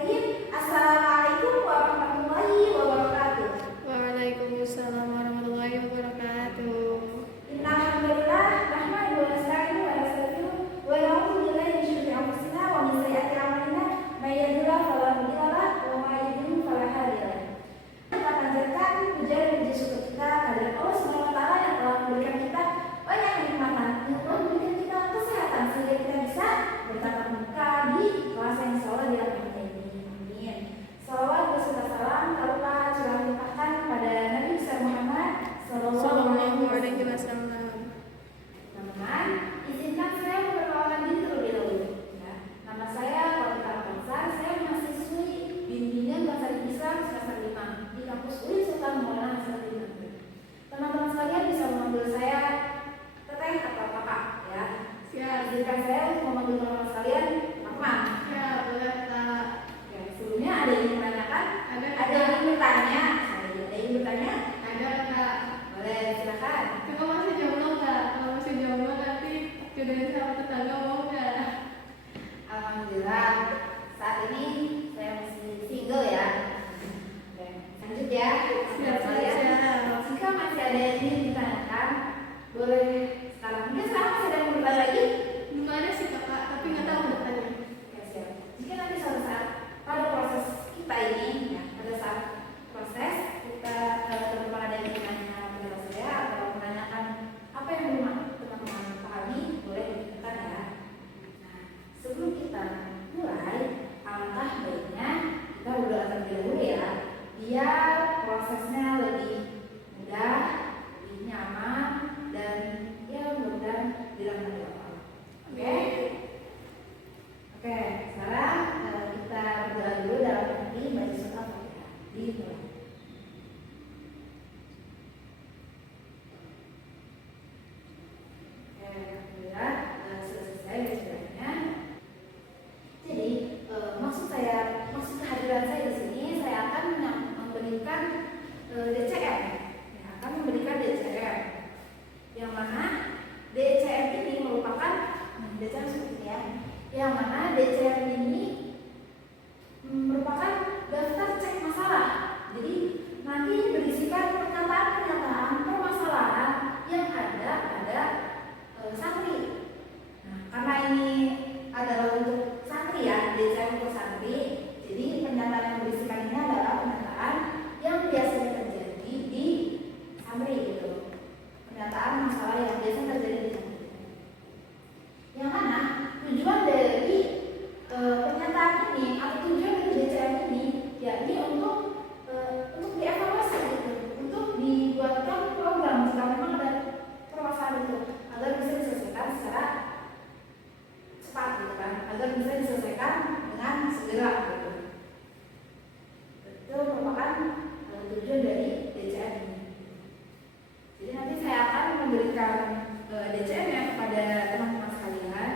Bismillahirrahmanirrahim. Assalamualaikum warahmatullahi wabarakatuh. Waalaikumsalam warahmatullahi wabarakatuh. Innalhamdulillah nahmaduhu wa nasta'inuhu wa nastaghfiruh wa na'udzu billahi min syururi anfusina wa min sayyiati a'malina may yahdihillahu fala mudilla lahu wa may yudlil fala hadiya lahu. Kita panjatkan puja dan puji syukur kita kepada Allah Subhanahu wa taala yang telah memberikan kita banyak kenikmatan, yang telah memberikan kita kesehatan sehingga kita bisa bertatap muka di kelas yang insyaallah dirahmati ini. Amin. Salawat beserta salam taruhlah curah limpahkan kepada Nabi besar Muhammad Sallallahu alaihi wasallam. Teman-teman, izinkan saya memperkenalkan diri terlebih dahulu. Ya, nama saya Fathia Al-Kansar, saya mahasiswi bimbingan bahasa Islam semester 5 di kampus UIN Sultan Maulana Hasanuddin. Teman-teman sekalian bisa memanggil saya Teteh atau Kakak, ya. Izinkan saya untuk memanggil teman-teman sekalian Rahman. Ya, boleh Kak. Ya, sebelumnya ada yang ingin menanyakan? Ada yang ingin bertanya? Ada yang ingin bertanya? Ada Kak. Boleh, silakan. Kakak masih jomblo Kak? Kalau masih jomblo nanti jodohin sama tetangga mau nggak? Alhamdulillah, saat ini saya masih single ya. Oke, lanjut ya. Siap. Jika masih ada yang ingin ditanyakan, boleh sekarang. Mungkin sekarang masih ada yang bertanya lagi? Belum ada sih Kakak, tapi nggak tahu bertanya. Oke, siap. Jika nanti suatu saat pada proses kita ini, ya, pada saat proses kita teman-teman ada yang ingin nanya pada saya atau menanyakan apa yang belum teman-teman pahami, boleh ditekan ya. Nah, sebelum kita mulai, alangkah baiknya kita berdoa terlebih dahulu ya, biar prosesnya lebih mudah, lebih nyaman, dan ya mudah-mudahan dirahmati Allah. Oke? Oke, sekarang kita berdoa dulu dalam hati baca surat Al-Fatihah. Dimulai. Alhamdulillah sudah selesai bacanya. Jadi maksud kehadiran saya di sini, saya akan memberikan DCM. Ya, akan memberikan DCM. Yang mana DCM ini merupakan DCM seperti ini ya. Yang mana DCM ini merupakan daftar cek masalah. Jadi nanti berisikan pernyataan-pernyataan permasalahan yang ada pada santri. Nah, karena ini adalah untuk santri ya, DCM untuk santri. Jadi pernyataan yang berisikan ini adalah pernyataan yang biasanya terjadi di santri gitu. Pernyataan masalah yang biasa terjadi di santri. Yang mana tujuan dari pernyataan ini atau tujuan dari DCM ini yakni untuk dievaluasi gitu, untuk dibuatkan program jika memang ada permasalahan itu agar bisa diselesaikan secara cepat gitu kan, agar bisa diselesaikan dengan segera gitu. Itu merupakan tujuan dari DCM ini. Jadi nanti saya akan memberikan DCM ya kepada teman-teman sekalian.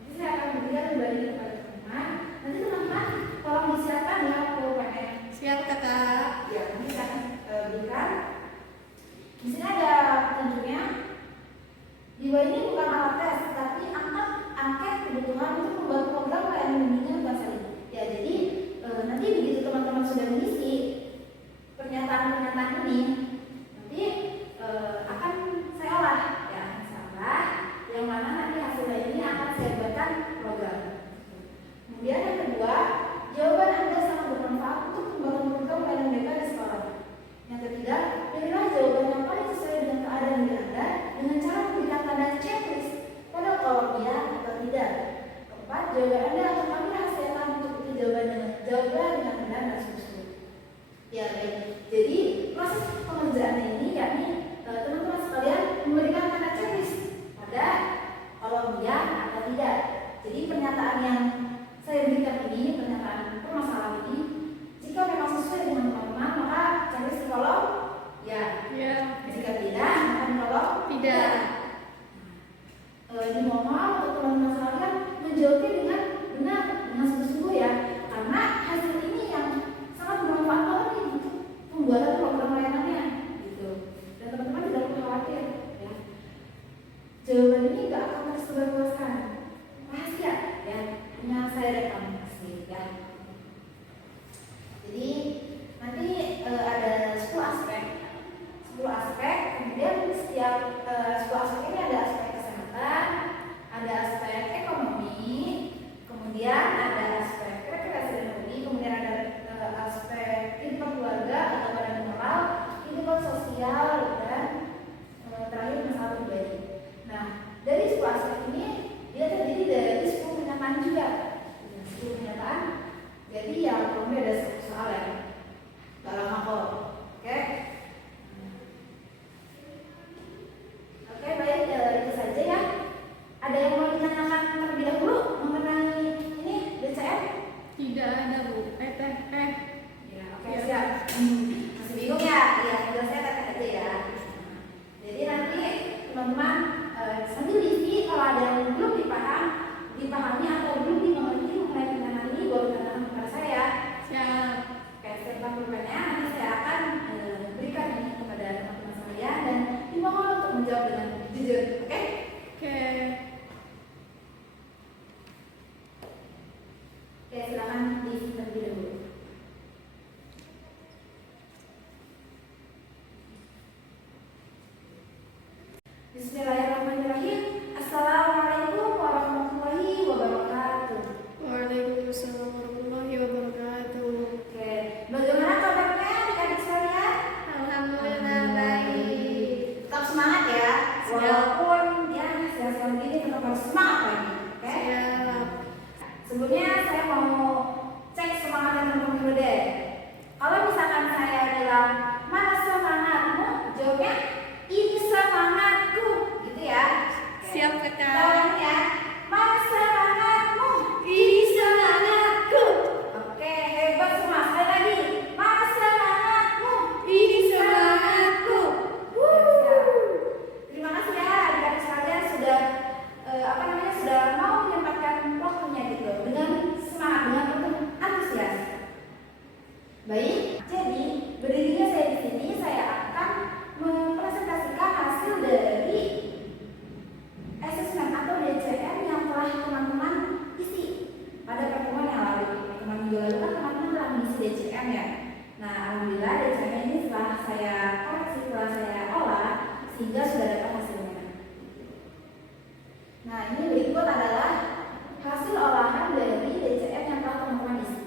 Nanti saya akan memberikan kembali kepada teman-teman. Nanti teman-teman tolong disiapkan ya pulpen. Siap Kakak. Ya, nanti saya akan berikan. Di sini ada petunjuknya. Di bawah ini bukan alat tes, tapi angket kebutuhan untuk membuat program layanan bimbingan bahasa ini. Ya, jadi nanti begitu teman-teman sudah mengisi pernyataan-pernyataan ini, nanti akan saya olah, ya, salah. Yang mana nanti hasilnya ini akan saya buatkan program. Kemudian yang kedua, jawaban Anda sangat bermanfaat untuk membangun program layanan mereka di sekolah. Yang ketiga, pilihlah jawaban yang paling sesuai dengan keadaan diri Anda dengan cara memberikan tanda checklist pada kolom ya atau tidak. Keempat, jawaban Anda akan kami hasilkan untuk itu jawaban dengan benar dan seterusnya. Ya baik. Jadi proses pengerjaan ini yakni teman-teman sekalian memberikan tanda checklist pada kolom ya atau tidak. Jadi pernyataan yang saya berikan ini, pernyataan permasalahan ini, jika memang sesuai dengan teman-teman, maka checklist di kolom ya. Jika tidak, maka di kolom Tidak. Dimohon untuk teman-teman sekalian menjawabnya dengan benar, dengan sungguh-sungguh ya, karena hasil ini yang sangat bermanfaat banget nih untuk pembuatan program layanannya, gitu. Dan teman-teman tidak perlu khawatir, ya. Jawaban ini nggak akan tersebarluaskan, rahasia, ya. Hanya saya rekam, asli, ya. teman semangat lagi. Oke? Siap. Sebelumnya saya mau cek semangatnya teman-teman dulu deh. Kalau misalkan saya bilang mana semangatmu, jawabnya ini semangatku, gitu ya. Siap, Kakak. Kita ulangi ya. Mana semangatmu, Ini semangatku. Oke, hebat semua. Sekali lagi. Mana semangatmu, Ini semangatku. Siap. Terima kasih ya adik-adik sekalian sudah sudah mau menyempatkan waktunya gitu dengan semangat, dengan penuh antusias. Baik, jadi berdirinya saya di sini saya akan mempresentasikan hasil dari asesmen atau DCM yang telah teman-teman isi pada pertemuan yang lalu. Pertemuan minggu lalu kan teman-teman telah mengisi DCM ya. Nah, alhamdulillah DCM ini setelah saya koreksi, setelah saya olah sehingga sudah dapat hasilnya. Nah, ini berikut adalah hasil olahan dari DCM yang telah teman-teman isi.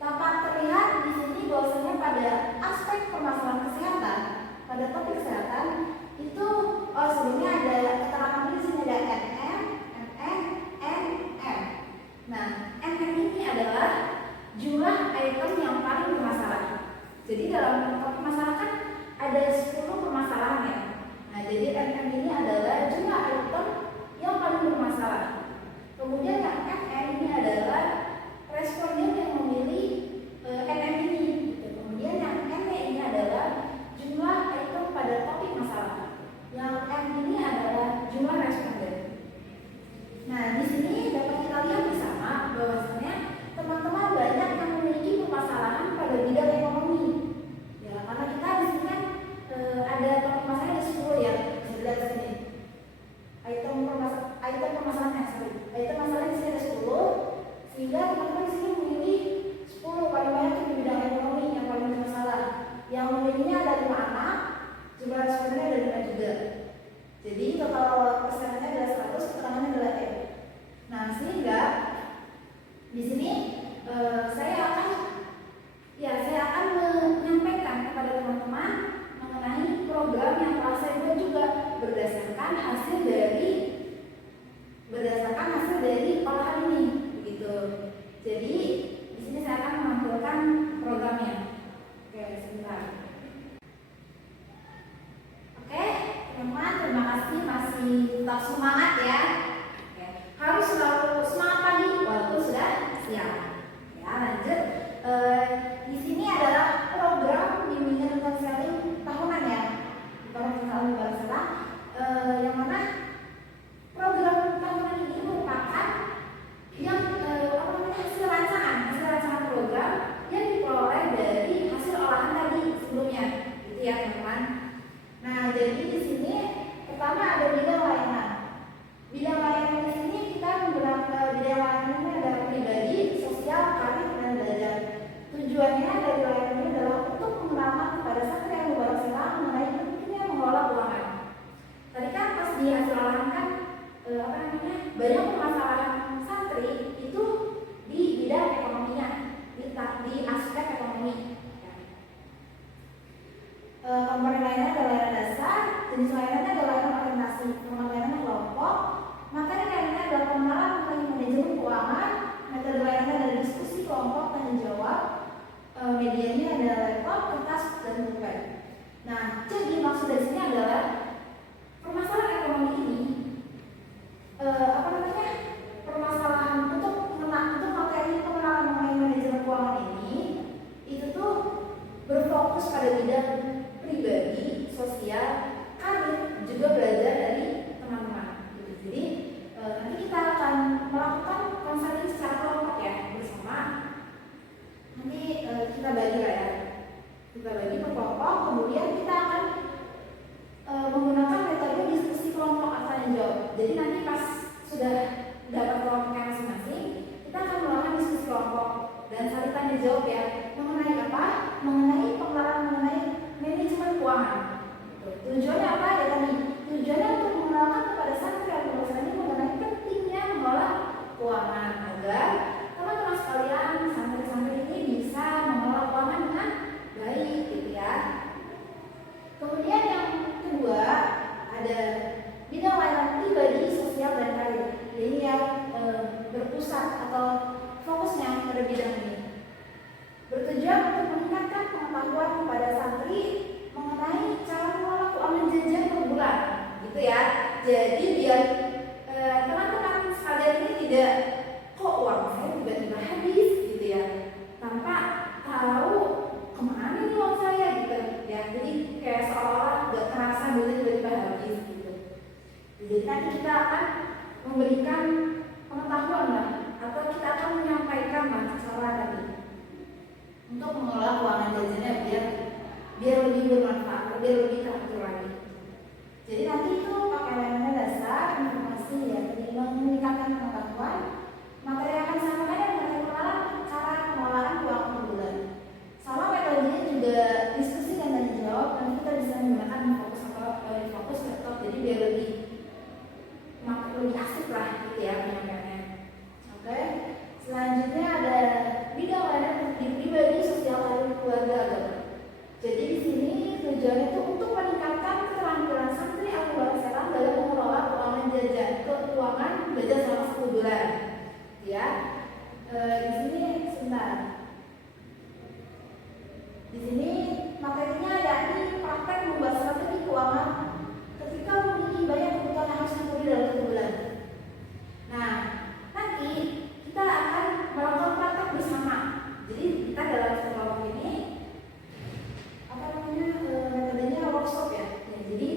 Dapat terlihat di sini bahwasanya pada aspek permasalahan kesehatan, pada topik kesehatan itu sebelumnya ada keterangan di sini ada NM, NN, NM. Nah, NM ini adalah jumlah item yang paling bermasalah. Jadi dalam topik masalah kan ada 10 permasalahan ya. Nah, jadi NM ini adalah jumlah item yang paling bermasalah. Kemudian yang NN ini adalah responden yang memilih NM ini. Kemudian yang NN ini adalah jumlah item pada topik masalah. Yang M ini adalah jumlah responden. Nah, di sini dapat kita lihat bersama bahwasanya teman-teman banyak yang memiliki permasalahan pada bidang ekonomi. Ya, karena kita di sini kan ada topik masalah ada 10 ya. Bisa dilihat di sini. Item permasalahannya, item masalahnya di sini ada 10, sehingga teman-teman di sini memilih 10 paling banyak di bidang ekonomi yang paling bermasalah. Yang memilihnya ada 5 anak, jumlah respondennya ada 5 juga. Jadi total persennya adalah 100, keterangannya adalah M. Nah, sehingga di sini saya akan menyampaikan kepada teman-teman mengenai program yang telah saya buat juga berdasarkan hasil dari olahan ini, begitu. Jadi di sini saya akan menampilkan programnya. Oke, sebentar. Oke, teman-teman, terima kasih masih tetap semangat ya. Oke, harus selalu semangat pagi walaupun sudah siang. Ya, lanjut. Di sini adalah program bimbingan konseling tahunan ya, bukan konseling bersama, yang mana program tahunan ini merupakan yang hasil rancangan program yang diperoleh dari hasil olahan tadi sebelumnya, gitu ya teman-teman. Nah, jadi di sini pertama ada bidang layanan. Bidang layanan di sini kita menggunakan bidang layanan ini ada pribadi, sosial, karir, dan belajar. Tujuannya dari layanan ini adalah untuk mengenalkan kepada santri yang baru silang mengenai pentingnya mengelola keuangan. Tadi kan pas di hasil olahan kan banyak permasalahan santri itu di bidang ekonominya, di aspek ekonomi. Komponen lainnya adalah layanan dasar, jenis layanannya adalah layanan orientasi, nomor layanannya kelompok, materi layanannya adalah pengenalan mengenai manajemen keuangan, metode layanannya adalah diskusi kelompok tanya jawab, medianya adalah laptop, kertas, dan pulpen. Nah, jadi maksud dari sini adalah permasalahan ekonomi ini, permasalahan untuk materi pengenalan mengenai manajemen keuangan ini, itu tuh berfokus pada bidang pribadi, sosial, karir, juga belajar dari teman-teman. Jadi nanti kita akan melakukan konseling secara kelompok ya bersama. Nanti kita bagi lah ya. Kita bagi per kelompok, kemudian kita akan menggunakan metode diskusi kelompok atau tanya jawab. Jadi nanti pas sudah dapat kelompoknya masing-masing, kita akan melakukan diskusi kelompok dan saling tanya jawab ya. Mengenai apa? Mengenai pengenalan mengenai manajemen keuangan. Tujuannya apa ya tadi? Tujuannya untuk mengenalkan kepada santri atau dosennya mengenai pentingnya mengelola keuangan agar teman-teman sekalian santri-santri ini bisa mengelola keuangan dengan baik, gitu ya. Kemudian yang kedua ada bidang layanan pribadi, sosial, nanti kita akan memberikan pengetahuan lah, atau kita akan menyampaikan lah cara tadi untuk mengelola keuangan jajannya biar lebih bermanfaat, biar lebih teratur lagi. Jadi nanti itu pakai elemen dasar informasi ya, jadi meningkatkan pengetahuan. Materi yang akan disampaikan yang mengenai cara pengelolaan keuangan per bulan. Sama metodenya juga diskusi dan tanya jawab. Nanti kita bisa menggunakan fokus atau fokus laptop, jadi biar lebih asik lah gitu ya penyampaiannya. Oke. Selanjutnya ada bidang layanan pendidikan pribadi, sosial, karir, keluarga, agama. Jadi di sini tujuannya itu untuk meningkatkan keterampilan santri atau sekarang dalam mengelola keuangan jajan selama 10 bulan. Ya, di sini sebentar. Di sini materinya yakni praktek membuat strategi keuangan ketika memiliki banyak kebutuhan yang harus dipenuhi dalam 1 bulan. Nah, nanti kita akan melakukan praktek bersama. Jadi kita dalam kelompok ini metodenya workshop ya. Jadi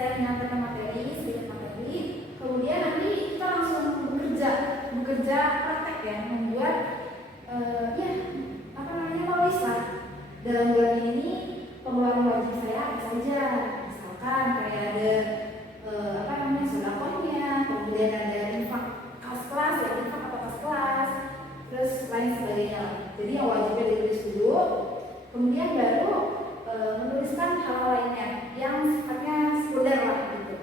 saya menyampaikan materi, sedikit materi, kemudian nanti kita langsung bekerja praktek ya, membuat polis lah. Dalam bulan ini pengeluaran wajib saya apa saja, misalkan kayak ada sodakonya, kemudian ada infak kelas ya, infak atau kelas, terus lain sebagainya. Jadi yang wajibnya ditulis dulu, kemudian baru menuliskan hal lainnya yang sifatnya sekunder lah gitu.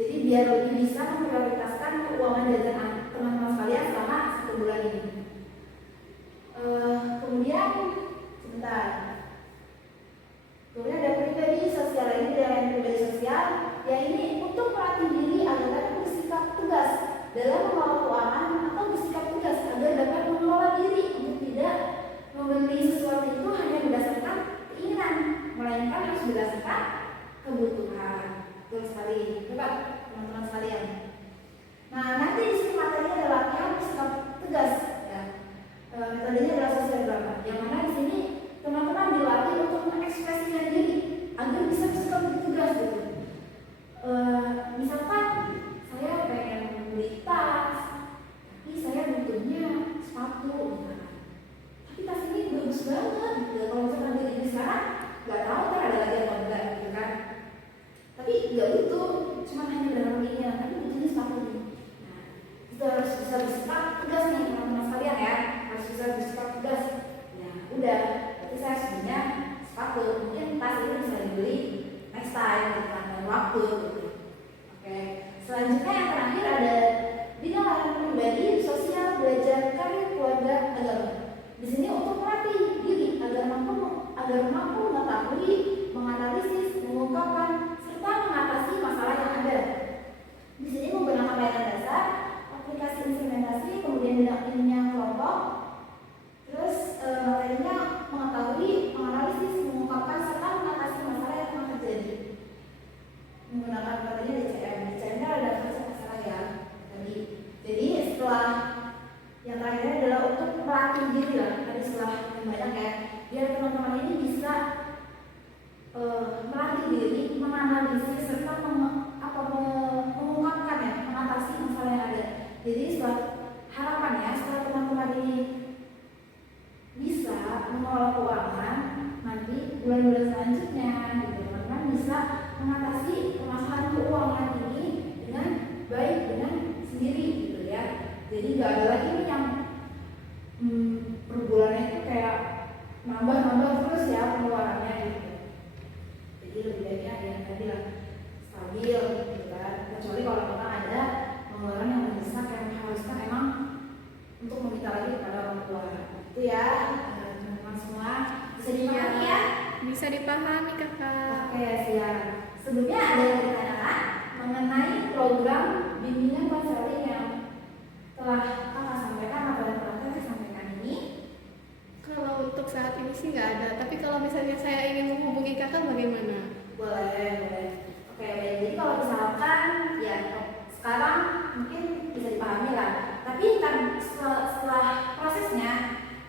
Jadi biar lebih bisa memprioritaskan keuangan jajan teman-teman sekalian selama 1 bulan ini. Kemudian sebentar. Kemudian ada pribadi sosial, ini dengan pribadi sosial, ya ini untuk melatih diri agar dapat bersikap tegas dalam mengelola keuangan atau bersikap tegas agar dapat mengelola diri untuk tidak membeli sesuatu itu hanya berdasarkan keinginan, melainkan harus berdasarkan kebutuhan. Betul sekali, hebat teman-teman sekalian. Nah, nanti di sini materinya adalah latihan bersikap tegas. Ya. Metodenya adalah sosial drama, yang mana di sini teman-teman dilatih untuk mengekspresikan diri agar bisa bersikap tegas gitu. Misalkan saya pengen beli tas, tapi saya butuhnya sepatu, misalkan. Tapi tas ini bagus banget gitu. Kalau misalkan beli sekarang, nggak tahu kan ada lagi atau enggak gitu kan. Tapi nggak butuh, cuma hanya dalam keinginan, tapi butuhnya sepatu nih. Nah, kita harus bisa bersikap tegas nih teman-teman sekalian ya, harus bisa bersikap tegas. Ya udah, berarti saya harus punya sepatu. Mungkin tas ini bisa dibeli next time gitu kan, dalam waktu gitu. Oke. Selanjutnya yang terakhir ada bidang layanan pribadi, sosial, belajar, karir, keluarga, agama. Di sini untuk melatih diri agar mampu mengetahui, menganalisis, mengungkapkan serta mengatasi masalah yang ada. Di sini menggunakan layanan dasar, aplikasi instrumentasi, kemudian bidang ilmiah kelompok. Terus materinya mengetahui, menganalisis, mengungkapkan serta mengatasi masalah yang pernah terjadi. Menggunakan materinya DCM ada masalah ya tadi. Jadi setelah yang terakhir adalah untuk melatih diri lah. Tadi setelah yang banyak ya, biar teman-teman ini bisa melatih diri, menganalisis serta mengungkapkan ya, mengatasi masalah yang ada. Jadi harapannya setelah teman-teman ini bisa mengelola keuangan, nanti bulan-bulan selanjutnya gitu, teman-teman bisa mengatasi permasalahan keuangan ini dengan baik, dengan sendiri gitu ya. Jadi nggak ada lagi nih yang per bulannya itu kayak nambah terus ya pengeluarannya gitu. Jadi lebih baiknya yang tadi lah stabil gitu kan. Kecuali kalau memang ada pengeluaran yang mendesak yang mengharuskan emang untuk meminta lagi kepada orang tua. Itu ya teman-teman semua bisa dipahami ya? Bisa dipahami kakak. Oke siap. Sebelumnya ada yang ditanyakan mengenai program bimbingan konseling yang telah kakak sampaikan atau yang telah saya sampaikan ini. Kalau untuk saat ini sih nggak ada, tapi kalau misalnya saya ingin menghubungi kakak bagaimana? Boleh. Oke, baik. Jadi kalau misalkan ya sekarang mungkin bisa dipahami lah. Tapi kan setelah prosesnya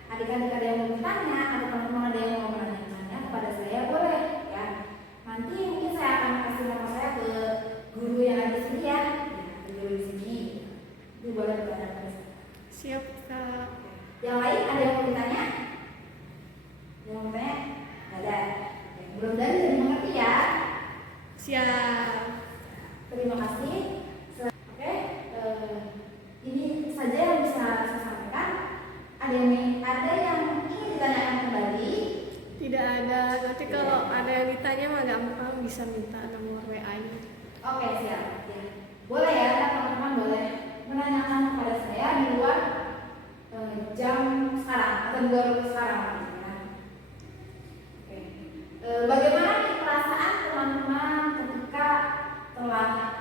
adik-adik ada yang mau bertanya atau teman-teman ada yang mau menanyakannya kepada saya boleh ya. Nanti mungkin saya akan kasih Terima kasih. Oke, ini saja yang bisa saya sampaikan. Ada yang ingin ditanyakan kembali? Tidak ada. Nanti kalau ada yang ditanya mah gampang, bisa minta nomor WA-nya. Oke, siap. Ya. Boleh ya, teman-teman boleh menanyakan kepada saya di luar jam sekarang atau di luar sekarang. Ya. Oke. Bagaimana nih perasaan teman-teman ketika telah